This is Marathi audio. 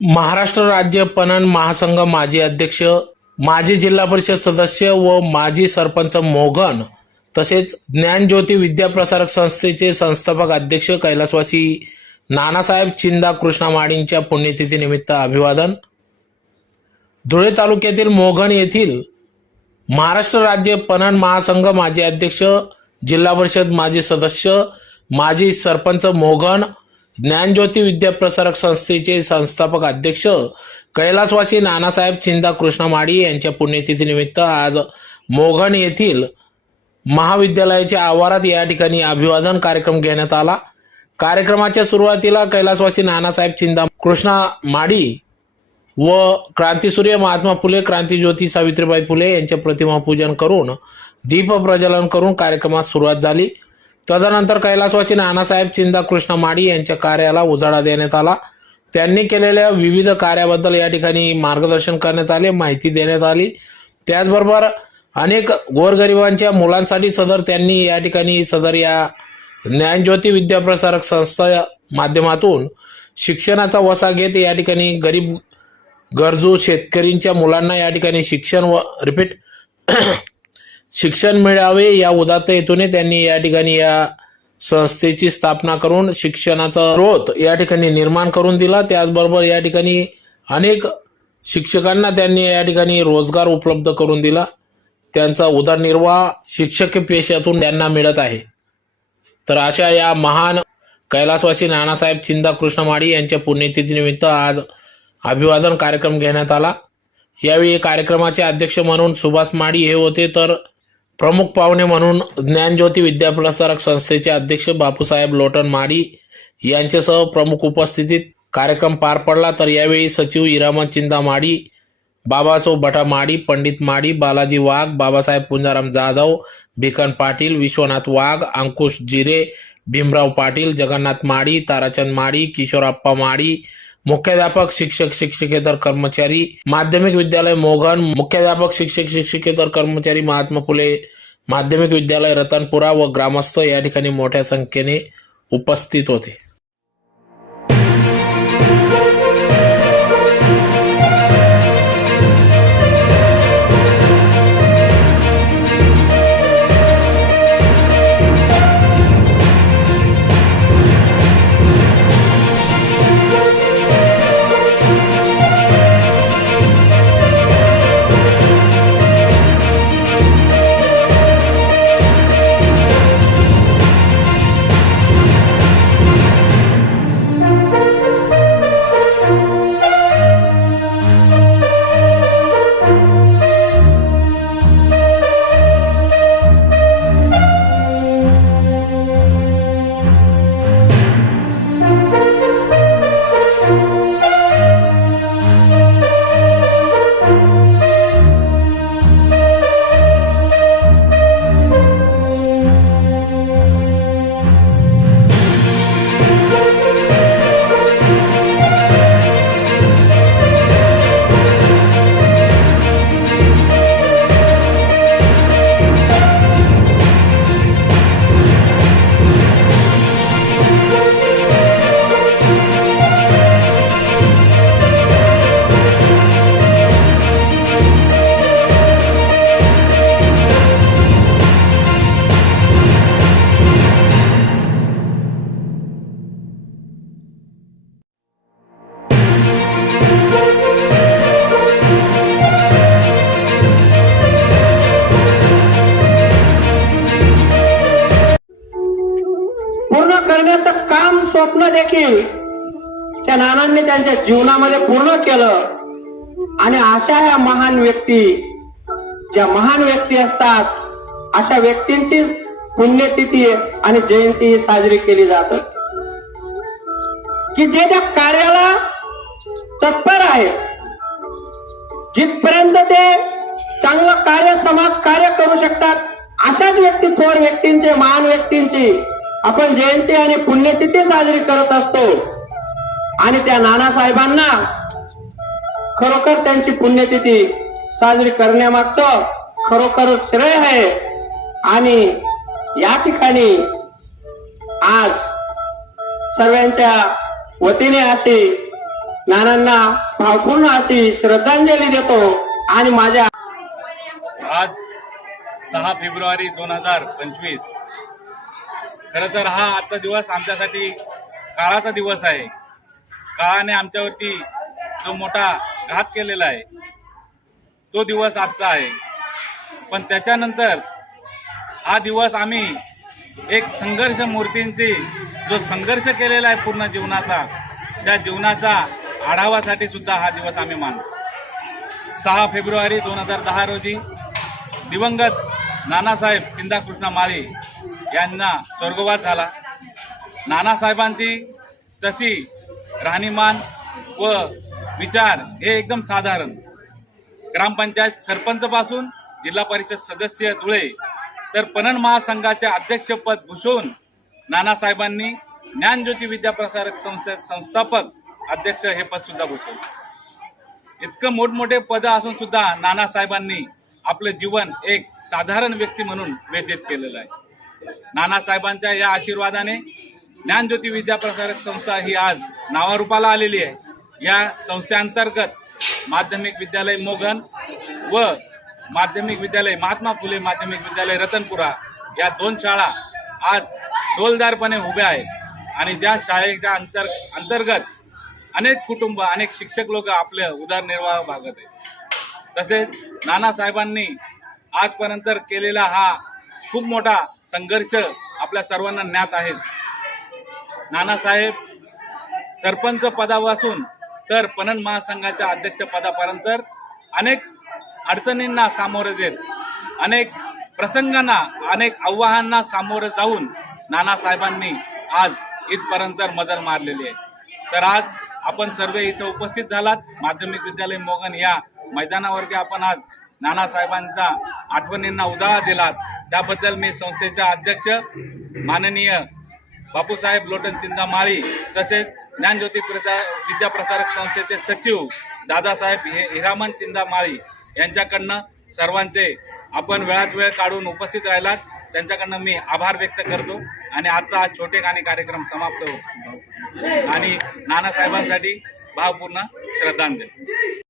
महाराष्ट्र राज्य पणन महासंघ माजी अध्यक्ष माजी जिल्हा परिषद सदस्य व माजी सरपंच मोगन तसेच ज्ञानज्योती विद्याप्रसारक संस्थेचे संस्थापक अध्यक्ष कैलासवासी नानासाहेब चिंदा कृष्णा माडींच्या पुण्यतिथीनिमित्त अभिवादन. धुळे तालुक्यातील मोघन येथील महाराष्ट्र राज्य पणन महासंघ माजी अध्यक्ष जिल्हा परिषद माजी सदस्य माजी सरपंच मोगन ज्ञानज्योती विद्याप्रसारक संस्थेचे संस्थापक अध्यक्ष कैलासवासी नानासाहेब चिंदा कृष्णमाडी यांच्या पुण्यतिथीनिमित्त आज मोगन येथील महाविद्यालयाच्या आवारात या ठिकाणी अभिवादन कार्यक्रम घेण्यात आला. कार्यक्रमाच्या सुरुवातीला कैलासवासी नानासाहेब चिंदा कृष्णा माडी व क्रांतीसूर्य महात्मा फुले क्रांतीज्योती सावित्रीबाई फुले यांचे प्रतिमा पूजन करून दीप प्रज्वलन करून कार्यक्रमास सुरुवात झाली. तदनंतर कैलासवासी नानासाहेब चिंदा कृष्ण माडी यांच्या कार्याला उजाळा देण्यात आला. त्यांनी केलेल्या विविध कार्याबद्दल या ठिकाणी मार्गदर्शन करण्यात आले माहिती देण्यात आली. त्याचबरोबर अनेक गोरगरिबांच्या मुलांसाठी सदर त्यांनी या ठिकाणी सदर या ज्ञानज्योती विद्याप्रसारक संस्था माध्यमातून शिक्षणाचा वसा घेत या ठिकाणी गरीब गरजू शेतकरींच्या मुलांना या ठिकाणी शिक्षण व रिपीट शिक्षण मिळावे या उदात्त हेतूने त्यांनी या ठिकाणी या संस्थेची स्थापना करून शिक्षणाचा स्रोत या ठिकाणी निर्माण करून दिला. त्याचबरोबर या ठिकाणी अनेक शिक्षकांना त्यांनी या ठिकाणी रोजगार उपलब्ध करून दिला. त्यांचा उदरनिर्वाह शिक्षक पेशातून त्यांना मिळत आहे. तर अशा या महान कैलासवासी नानासाहेब चिंदा कृष्णमाडी यांच्या पुण्यतिथीनिमित्त आज अभिवादन कार्यक्रम घेण्यात आला. यावेळी कार्यक्रमाचे अध्यक्ष म्हणून सुभाष माडी हे होते. तर प्रमुख पाहुणे म्हणून ज्ञानज्योती विद्याप्रसारक संस्थेचे अध्यक्ष बापूसाहेब लोटन माडी यांच्यासह प्रमुख उपस्थितीत कार्यक्रम पार पडला. तर यावेळी सचिव इरामन चिंदा माडी बाबासाहेब भटा माडी पंडित माडी बालाजी वाघ बाबासाहेब पुंजाराम जाधव भिकन पाटील विश्वनाथ वाघ अंकुश जिरे भीमराव पाटील जगन्नाथ माडी ताराचंद माडी किशोरप्पा माडी मुख्याध्यापक शिक्षक शिक्षकेतर कर्मचारी माध्यमिक विद्यालय मोगन मुख्याध्यापक शिक्षक शिक्षकेतर कर्मचारी महात्मा फुले माध्यमिक विद्यालय रतनपुरा व ग्रामस्थ या ठिकाणी मोठ्या संख्येने उपस्थित होते. देखील. त्या नानांनी त्यांच्या जीवनामध्ये पूर्ण केलं. आणि अशा ह्या महान व्यक्ती ज्या महान व्यक्ती असतात अशा व्यक्तींची पुण्यतिथी आणि जयंती साजरी केली जात की जे त्या कार्याला तत्पर आहे जिथपर्यंत ते चांगलं कार्य समाज कार्य करू शकतात अशाच व्यक्ती थोर व्यक्तींचे महान व्यक्तींची आपण जयंती आणि पुण्यतिथी साजरी करत असतो. आणि त्या नानासाहेबांना खरोखर त्यांची पुण्यतिथी साजरी करण्यामागचं खरोखर श्रेय आहे. आणि या ठिकाणी आज सर्वांच्या वतीने अशी नानांना भावपूर्ण अशी श्रद्धांजली देतो आणि माझ्या आज सहा फेब्रुवारी दोन हजार पंचवीस खरं तर हा आजचा दिवस आमच्यासाठी काळाचा दिवस आहे. काळाने आमच्यावरती जो मोठा घात केलेला आहे तो दिवस आजचा आहे. पण त्याच्यानंतर हा दिवस आम्ही एक संघर्ष मूर्तींची जो संघर्ष केलेला आहे पूर्ण जीवनाचा त्या जीवनाचा आढावासाठी सुद्धा हा दिवस आम्ही मानतो. सहा फेब्रुवारी दोन हजार दहा रोजी दिवंगत नानासाहेब चिंदाकृष्ण माळी यांना स्वर्गवास झाला. नानासाहेबांची तशी राहणीमान व विचार हे एकदम साधारण. ग्रामपंचायत सरपंचपासून जिल्हा परिषद सदस्य धुळे तर पणन महासंघाचे अध्यक्षपद भूषवून नानासाहेबांनी ज्ञानज्योती विद्याप्रसारक संस्थे संस्थापक अध्यक्ष हे पद सुद्धा भूषवले. इतकं मोठमोठे पद असून सुद्धा नानासाहेबांनी आपलं जीवन एक साधारण व्यक्ती म्हणून व्यतीत केलेलं आहे. नानासाहेबांच्या या आशीर्वादाने ज्ञानज्योती विद्याप्रसारक संस्था ही आज नावारूपाला आलेली आहे. या संस्थेअंतर्गत माध्यमिक विद्यालय मोगन व माध्यमिक विद्यालय महात्मा फुले माध्यमिक विद्यालय रतनपुरा या दोन शाळा आज डोलदारपणे उभ्या आहेत. आणि ज्या शाळेच्या अंतर अंतर्गत अनेक कुटुंब अनेक शिक्षक लोक आपलं उदरनिर्वाह भागत आहेत. तसेच नानासाहेबांनी आजपर्यंत केलेला हा खूप मोठा संघर्ष आपल्या सर्वांना ज्ञात आहे. नानासाहेब सरपंच पदापासून तर पणन महासंघाच्या अध्यक्ष पदापर्यंत अनेक अडचणींना सामोरे देत अनेक प्रसंगांना अनेक आव्हानांना सामोरं जाऊन नानासाहेबांनी आज इथपर्यंत मजल मारलेली आहे. तर आज आपण सर्व इथं उपस्थित झालात. माध्यमिक विद्यालय मोगन या मैदानावरती आपण आज नानासाहेबांचा आठवणींना उजाळा दिलात. त्याबद्दल मी संस्थेच्या अध्यक्ष माननीय बापूसाहेब लोटन चिंतामाळी तसेच ज्ञानज्योती प्रदा विद्याप्रसारक संस्थेचे सचिव दादासाहेब हे हिरामन चिंतामाळी यांच्याकडनं सर्वांचे आपण वेळात वेळ काढून उपस्थित राहिलात. त्यांच्याकडनं मी आभार व्यक्त करतो आणि आजचा हा गाणे कार्यक्रम समाप्त होतो. आणि नानासाहेबांसाठी भावपूर्ण श्रद्धांजली.